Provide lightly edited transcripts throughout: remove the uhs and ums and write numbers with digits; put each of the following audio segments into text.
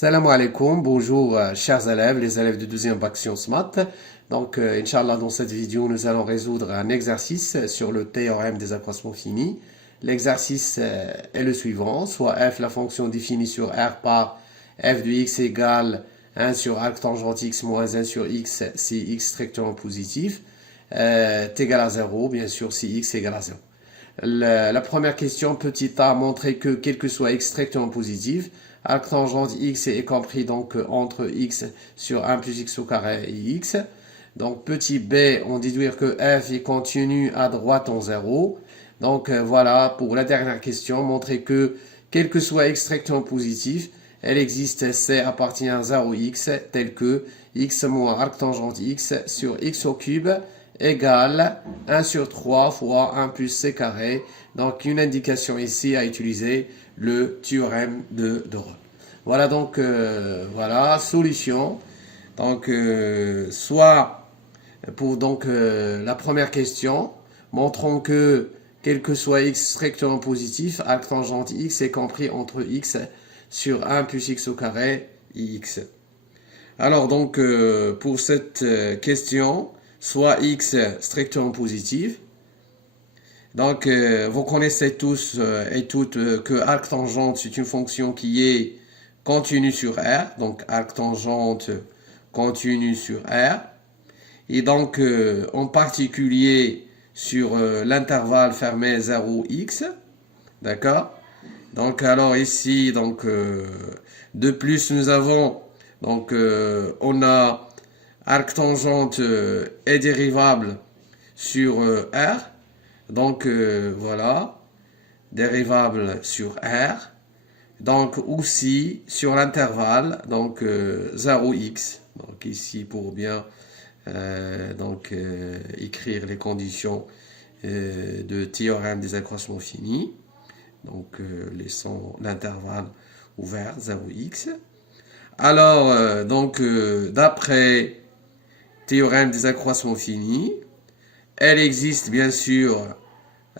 Salam alaikum, bonjour chers élèves, les élèves de deuxième bac sciences maths. Donc, Inch'Allah, dans cette vidéo, nous allons résoudre un exercice sur le théorème des accroissements finis. L'exercice est le suivant, soit f, la fonction définie sur R par f de x égale 1 sur arc tangente x moins 1 sur x si x strictement positif, est égal à 0, bien sûr, si x égale à 0. La première question, petit a, montrer que quel que soit x strictement positif, arc tangente x est compris donc entre x sur 1 plus x au carré et x. Donc petit b, on déduire que f est continu à droite en 0. Donc voilà, pour la dernière question, montrer que quel que soit x strictement positif, elle existe c appartient à 0x, tel que x moins arc tangente x sur x au cube égale 1 sur 3 fois 1 plus c carré. Donc une indication ici à utiliser le théorème de Rho. Voilà donc voilà solution. Donc soit pour donc la première question, montrons que quel que soit x strictement positif, arc tangente x est compris entre x sur 1 plus x au carré et x. Alors donc pour cette question, soit x strictement positif. Donc vous connaissez tous et toutes que arc tangente c'est une fonction qui est continue sur R. Donc arc tangente continue sur R. Et donc en particulier sur l'intervalle fermé 0x. D'accord? Donc alors ici donc de plus nous avons donc on a arc tangente est dérivable sur R. Donc voilà, dérivable sur R. Donc aussi sur l'intervalle, donc 0x. Donc ici pour bien écrire les conditions de théorème des accroissements finis. Donc laissons l'intervalle ouvert 0x. Alors d'après théorème des accroissements finis, elle existe bien sûr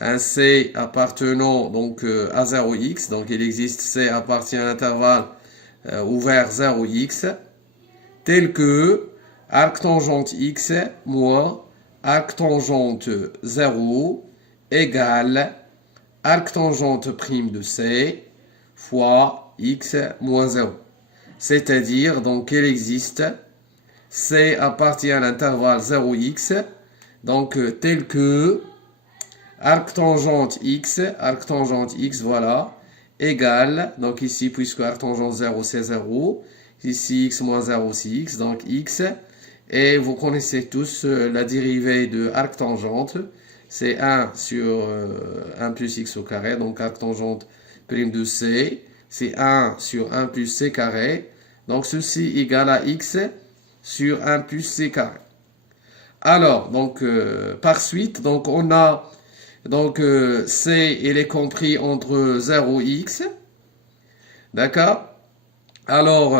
un C appartenant donc à 0x, donc il existe C appartient à l'intervalle ouvert 0x, tel que arc tangente x moins arc tangente 0 égale arc tangente prime de C fois x moins 0. C'est-à-dire donc il existe C appartient à l'intervalle 0x, donc tel que arc tangente x, voilà, égale, donc ici, puisque arc tangente 0, c'est 0, ici, x moins 0, c'est x, donc x, et vous connaissez tous la dérivée de arc tangente, c'est 1 sur 1 plus x au carré, donc arc tangente prime de c, c'est 1 sur 1 plus c carré, donc ceci égale à x sur 1 plus c carré. Alors, donc, par suite, donc, on a donc C, il est compris entre 0x. D'accord? Alors,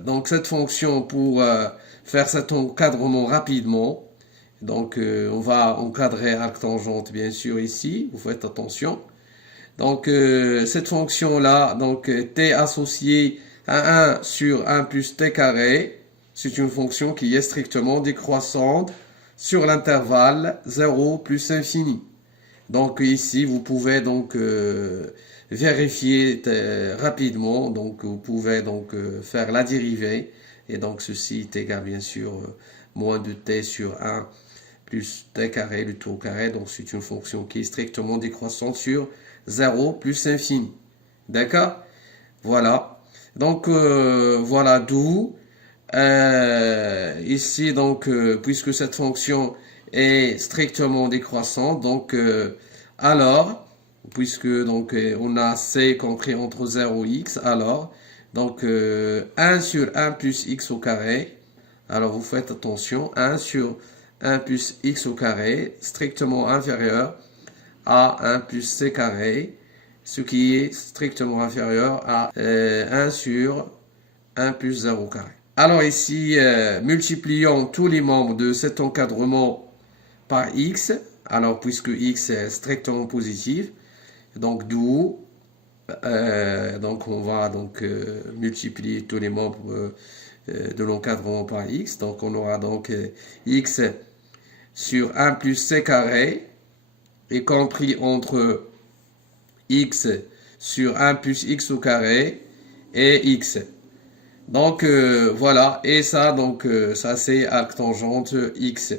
donc cette fonction, pour faire cet encadrement rapidement, donc on va encadrer arc tangente, bien sûr, ici. Vous faites attention. Donc, cette fonction-là, donc t associé à 1 sur 1 plus t carré, c'est une fonction qui est strictement décroissante sur l'intervalle 0 plus infini. Donc ici, vous pouvez donc vérifier rapidement. Donc vous pouvez donc faire la dérivée. Et donc ceci est égal bien sûr moins de t sur 1 plus t carré, le tout au carré. Donc c'est une fonction qui est strictement décroissante sur 0 plus infini. D'accord? Voilà. Donc voilà d'où ici donc puisque cette fonction est strictement décroissante, donc alors puisque donc on a c compris entre 0 et x, alors donc 1 sur 1 plus x au carré, alors vous faites attention, 1 sur 1 plus x au carré strictement inférieur à 1 plus c carré, ce qui est strictement inférieur à 1 sur 1 plus 0 au carré. Alors ici, multiplions tous les membres de cet encadrement par x, alors puisque x est strictement positif, donc d'où donc on va donc multiplier tous les membres de l'encadrement par x. Donc on aura donc x sur 1 plus c carré est compris entre x sur 1 plus x au carré et x. Donc voilà, et ça donc ça c'est arc tangente x.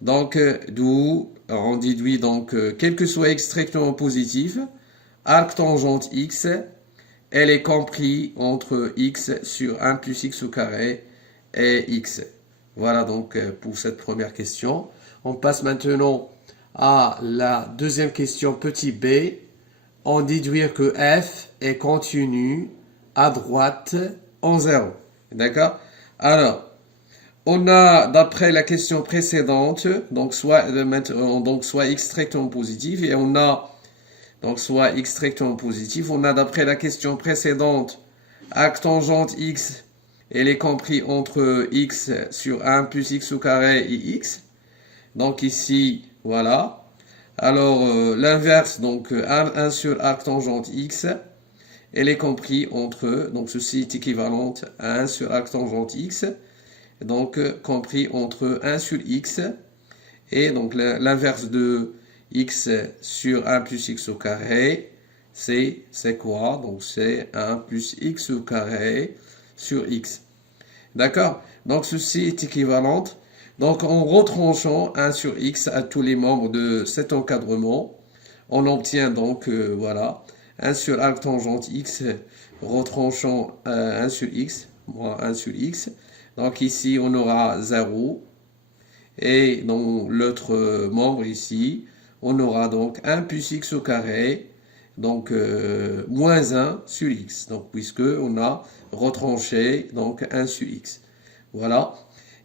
Donc d'où on déduit donc quel que soit x strictement positif, arc tangente x, elle est compris entre x sur 1 plus x au carré et x. Voilà donc pour cette première question. On passe maintenant à la deuxième question, petit b. On déduire que f est continu à droite en 0. D'accord? Alors, on a, d'après la question précédente, donc soit x strictement positif, et on a, donc soit x strictement positif, on a d'après la question précédente, arc tangente x, elle est compris entre x sur 1 plus x au carré et x. Donc ici, voilà. Alors, l'inverse, donc 1 sur arc tangente x, elle est compris entre, donc ceci est équivalent à 1 sur arc tangente x, donc compris entre 1 sur x, et donc l'inverse de x sur 1 plus x au carré, c'est quoi? Donc c'est 1 plus x au carré sur x. D'accord? Donc ceci est équivalent. Donc en retranchant 1 sur x à tous les membres de cet encadrement, on obtient donc, voilà, 1 sur arc tangente x retranchant 1 sur x, moins 1 sur x. Donc ici, on aura 0. Et dans l'autre membre ici, on aura donc 1 plus x au carré, donc moins 1 sur x. Donc puisque on a retranché donc 1 sur x. Voilà.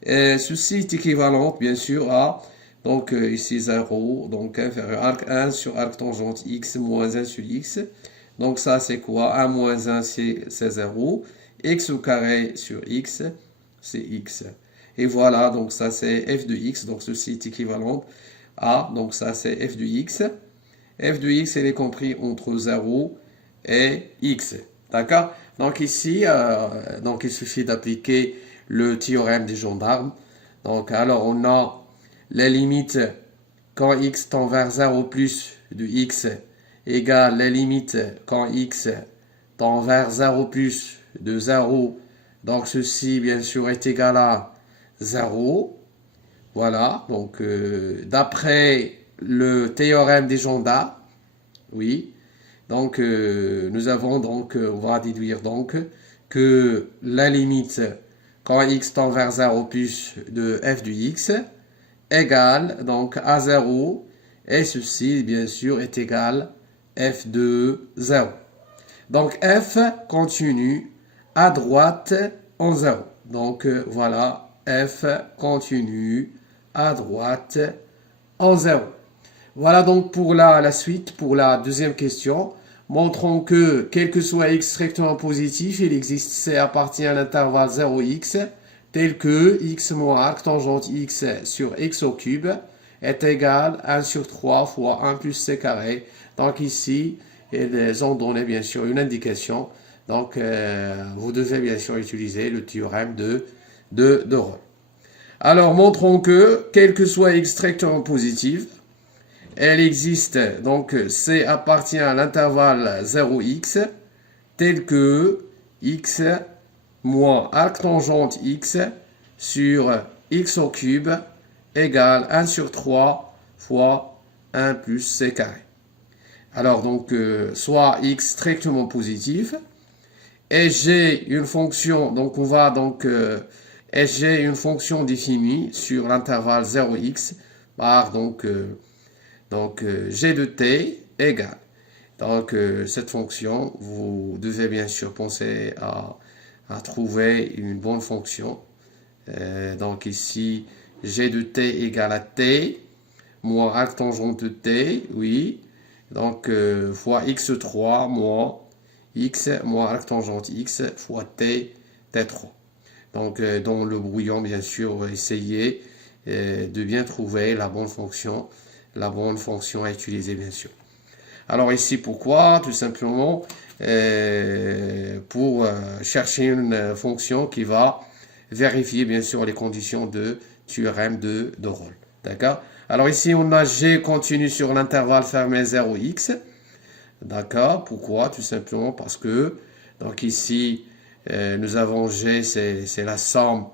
Et ceci est équivalent bien sûr à, donc ici 0, donc inférieur arc 1 sur arc tangente x moins 1 sur x. Donc ça c'est quoi? 1 moins 1 c'est 0. X au carré sur x, c'est x. Et voilà, donc ça c'est f de x, donc ceci est équivalent à, donc ça c'est f de x. F de x, elle est compris entre 0 et x. D'accord? Donc ici, donc il suffit d'appliquer le théorème des gendarmes. Donc alors on a la limite quand x tend vers 0 plus de x égale la limite quand x tend vers 0 plus de 0. Donc ceci bien sûr est égal à 0. Voilà, donc d'après le théorème des gendarmes, oui, donc nous avons donc, on va déduire donc que la limite quand x tend vers 0 plus de f de x égale donc à 0, et ceci bien sûr est égal f de 0. Donc f continue à droite en 0. Donc voilà, f continue à droite en 0. Voilà donc pour la suite, pour la deuxième question. Montrons que, quel que soit x strictement positif, il existe C appartient à l'intervalle 0x, tel que x moins arc tangente x sur x au cube est égal à 1 sur 3 fois 1 plus c carré. Donc ici, ils ont donné bien sûr une indication. Donc vous devez bien sûr utiliser le théorème de Rolle. Alors montrons que, quel que soit x strictement positif, elle existe, donc C appartient à l'intervalle 0x, tel que x moins arc tangente x sur x au cube égale 1 sur 3 fois 1 plus c carré. Alors donc, soit x strictement positif, et j'ai une fonction, donc on va donc, et j'ai une fonction définie sur l'intervalle 0x par donc g de t égale. Donc cette fonction, vous devez bien sûr penser à trouver une bonne fonction. Donc ici, g de t égale à t, moins arc tangente de t, oui. Donc fois x3 moins x moins arc tangente x fois t, t3. Donc dans le brouillon, bien sûr, on va essayer de bien trouver la bonne fonction à utiliser, bien sûr. Alors ici, pourquoi? Tout simplement pour chercher une fonction qui va vérifier bien sûr les conditions de théorème de Rolle. D'accord? Alors ici, on a G continu sur l'intervalle fermé 0x. D'accord? Pourquoi? Tout simplement parce que, donc ici, nous avons G, c'est la somme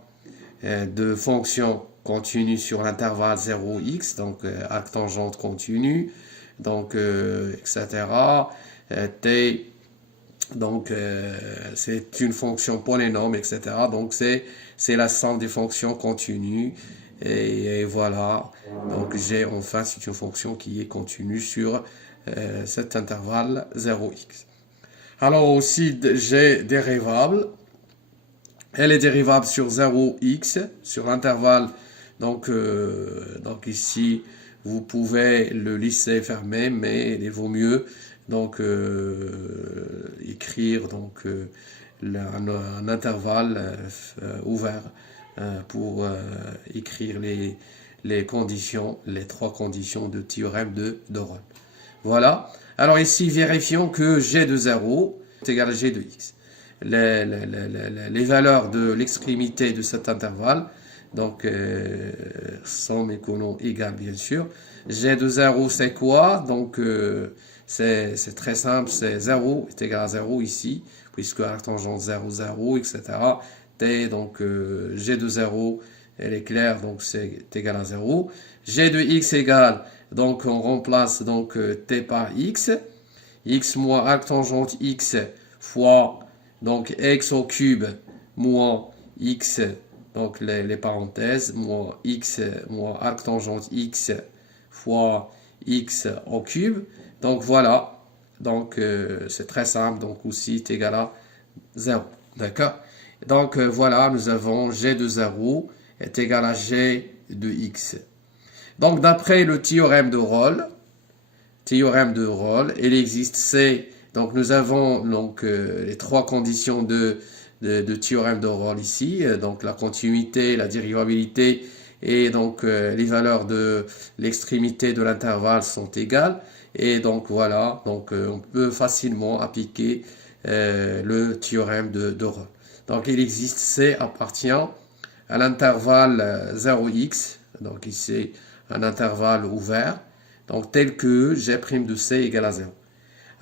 de fonctions continues sur l'intervalle 0x, donc arc tangente continu, donc etc. T, donc c'est une fonction polynôme, etc. Donc c'est la somme des fonctions continues. Et voilà, donc G enfin c'est une fonction qui est continue sur cet intervalle 0x. Alors aussi G dérivable. Elle est dérivable sur 0x, sur l'intervalle. Donc ici, vous pouvez le laisser fermé, mais il vaut mieux donc écrire donc un intervalle ouvert pour écrire les conditions, les trois conditions de théorème de Rolle. Voilà. Alors ici, vérifions que G de 0 est égal à G de x. Les valeurs de l'extrémité de cet intervalle donc sont méconnues égales bien sûr. G de 0 c'est quoi? Donc c'est très simple, c'est 0 est égal à 0 ici, puisque arc tangente 0, 0, etc. T, donc G de 0, elle est claire, donc c'est égal à 0. G de x égale, donc on remplace donc T par x. X moins arc tangente x fois donc x au cube moins x, donc les parenthèses, moins x moins arc tangente x fois x au cube. Donc voilà, donc c'est très simple, donc aussi est égal à 0. D'accord? Donc voilà, nous avons g de 0 est égal à g de x. Donc d'après le théorème de Rolle, il existe C. Donc nous avons donc les trois conditions de théorème de Rolle ici. Donc la continuité, la dérivabilité et donc les valeurs de l'extrémité de l'intervalle sont égales. Et donc voilà, donc on peut facilement appliquer le théorème de Rolle. Donc il existe C appartient à l'intervalle 0x. Donc ici un intervalle ouvert. Donc tel que G' de C égale à 0.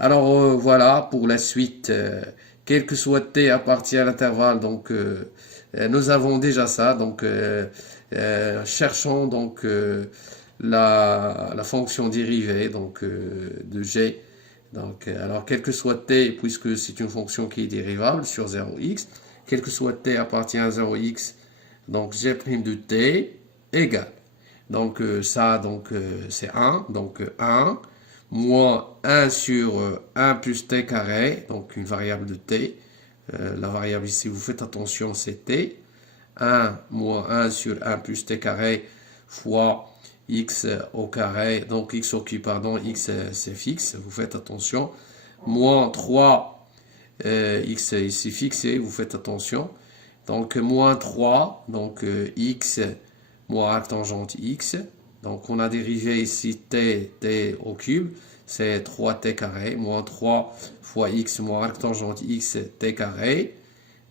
Alors voilà, pour la suite, quel que soit T appartient à l'intervalle, donc nous avons déjà ça. Donc cherchons donc la fonction dérivée donc de G. Donc alors quel que soit T, puisque c'est une fonction qui est dérivable sur 0x, quel que soit T appartient à 0x, donc G' de T égale. Donc ça, donc c'est 1, donc 1, moins 1 sur 1 plus t carré, donc une variable de t. La variable ici, vous faites attention, c'est t. 1 moins 1 sur 1 plus t carré fois x au carré, donc x au cube, pardon, x c'est fixe, vous faites attention. Moins 3, x ici fixé, vous faites attention. Donc moins 3, donc x moins arc tangente x. Donc on a dérivé ici t au cube, c'est 3t carré, moins 3 fois x moins arc tangente x t carré.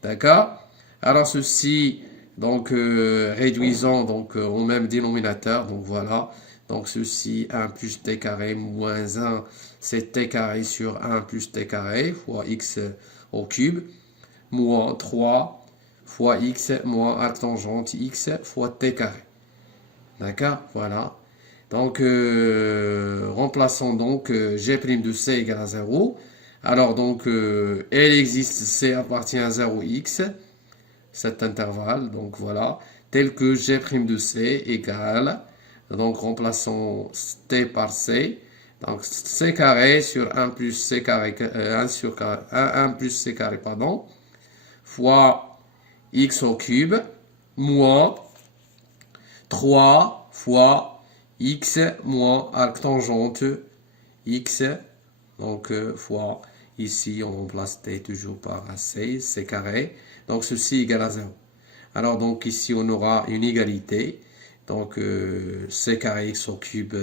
D'accord? Alors ceci, donc réduisons donc au même dénominateur, donc voilà. Donc ceci, 1 plus t carré moins 1, c'est t carré sur 1 plus t carré fois x au cube, moins 3 fois x moins arc tangente x fois t carré. D'accord? Voilà. Donc, remplaçons donc G' de C égale à 0. Alors, donc, elle existe, C appartient à 0x, cet intervalle, donc voilà, tel que G' de C égale, donc remplaçons T par C, donc C carré sur 1 plus C carré, 1 plus C carré, pardon, fois x au cube, moins 3 fois x moins arc tangente x, donc fois, ici on remplace t toujours par c, c carré, donc ceci égale à 0. Alors donc ici on aura une égalité, Donc c carré x au cube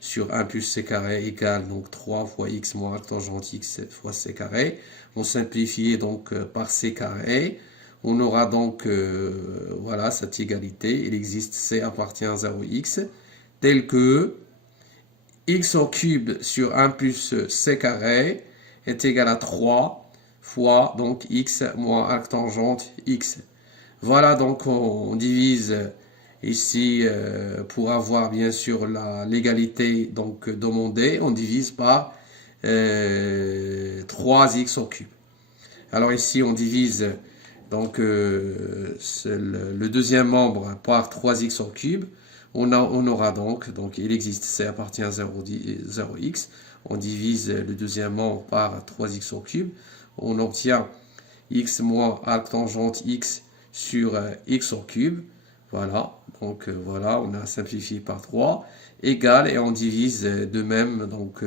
sur 1 plus c carré égale donc 3 fois x moins arctangente x fois c carré. On simplifie donc par c carré. On aura donc voilà cette égalité. Il existe c appartient à 0x tel que x au cube sur 1 plus c carré est égal à 3 fois donc x moins arctangente x. Voilà, donc on divise ici pour avoir bien sûr l'égalité donc demandée, on divise par 3x au cube. Alors ici on divise donc le deuxième membre par 3x au cube. On aura donc il existe c appartient à 0x. On divise le deuxième membre par 3x au cube. On obtient x moins arctangente x sur x au cube. Voilà, donc voilà, on a simplifié par 3, égal, et on divise de même donc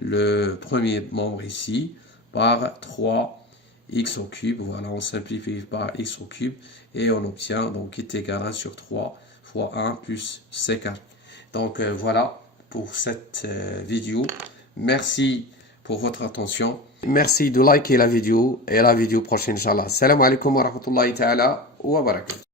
le premier membre ici par 3x au cube. Voilà, on simplifie par x au cube et on obtient donc est égal à 1 sur 3 fois 1 plus c carré. Donc voilà pour cette vidéo. Merci pour votre attention. Merci de liker la vidéo et à la vidéo prochaine, Inch'Allah. Salam alaikum wa rahmatullahi ta'ala wa barakatuh.